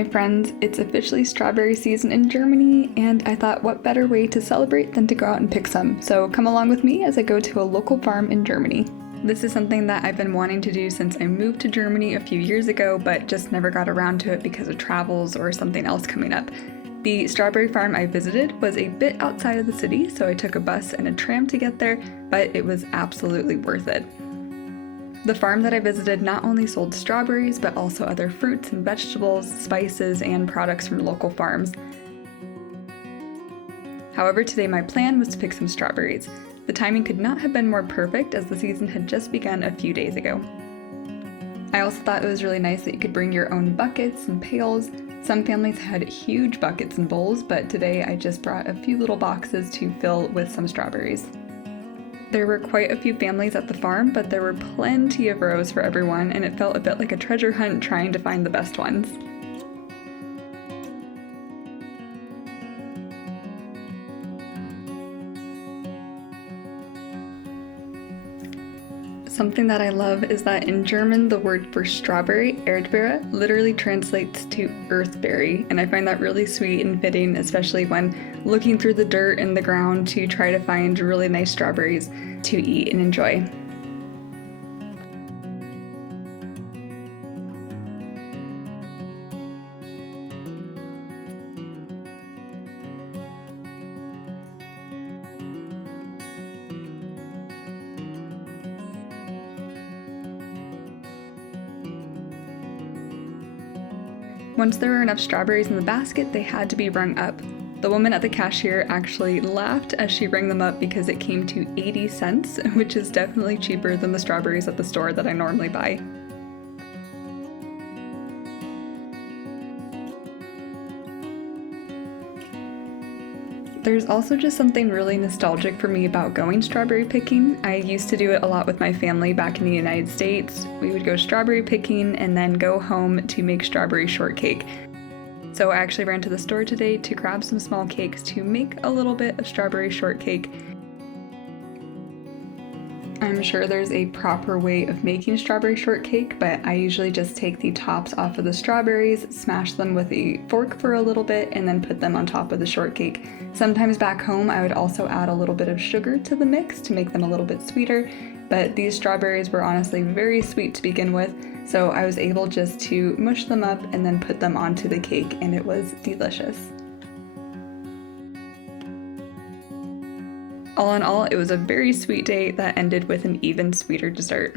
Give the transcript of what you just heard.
Hi friends, it's officially strawberry season in Germany, and I thought what better way to celebrate than to go out and pick some. So come along with me as I go to a local farm in Germany. This is something that I've been wanting to do since I moved to Germany a few years ago, but just never got around to it because of travels or something else coming up. The strawberry farm I visited was a bit outside of the city, so I took a bus and a tram to get there, but it was absolutely worth it. The farm that I visited not only sold strawberries, but also other fruits and vegetables, spices, and products from local farms. However, today my plan was to pick some strawberries. The timing could not have been more perfect as the season had just begun a few days ago. I also thought it was really nice that you could bring your own buckets and pails. Some families had huge buckets and bowls, but today I just brought a few little boxes to fill with some strawberries. There were quite a few families at the farm, but there were plenty of rows for everyone, and it felt a bit like a treasure hunt trying to find the best ones. Something that I love is that in German, the word for strawberry, Erdbeere, literally translates to earthberry, and I find that really sweet and fitting, especially when looking through the dirt in the ground to try to find really nice strawberries to eat and enjoy. Once there were enough strawberries in the basket, they had to be rung up. The woman at the cashier actually laughed as she rang them up because it came to 80 cents, which is definitely cheaper than the strawberries at the store that I normally buy. There's also just something really nostalgic for me about going strawberry picking. I used to do it a lot with my family back in the United States. We would go strawberry picking and then go home to make strawberry shortcake. So I actually ran to the store today to grab some small cakes to make a little bit of strawberry shortcake. I'm sure there's a proper way of making strawberry shortcake, but I usually just take the tops off of the strawberries, smash them with a fork for a little bit, and then put them on top of the shortcake. Sometimes back home I would also add a little bit of sugar to the mix to make them a little bit sweeter, but these strawberries were honestly very sweet to begin with, so I was able just to mush them up and then put them onto the cake, and it was delicious. All in all, it was a very sweet day that ended with an even sweeter dessert.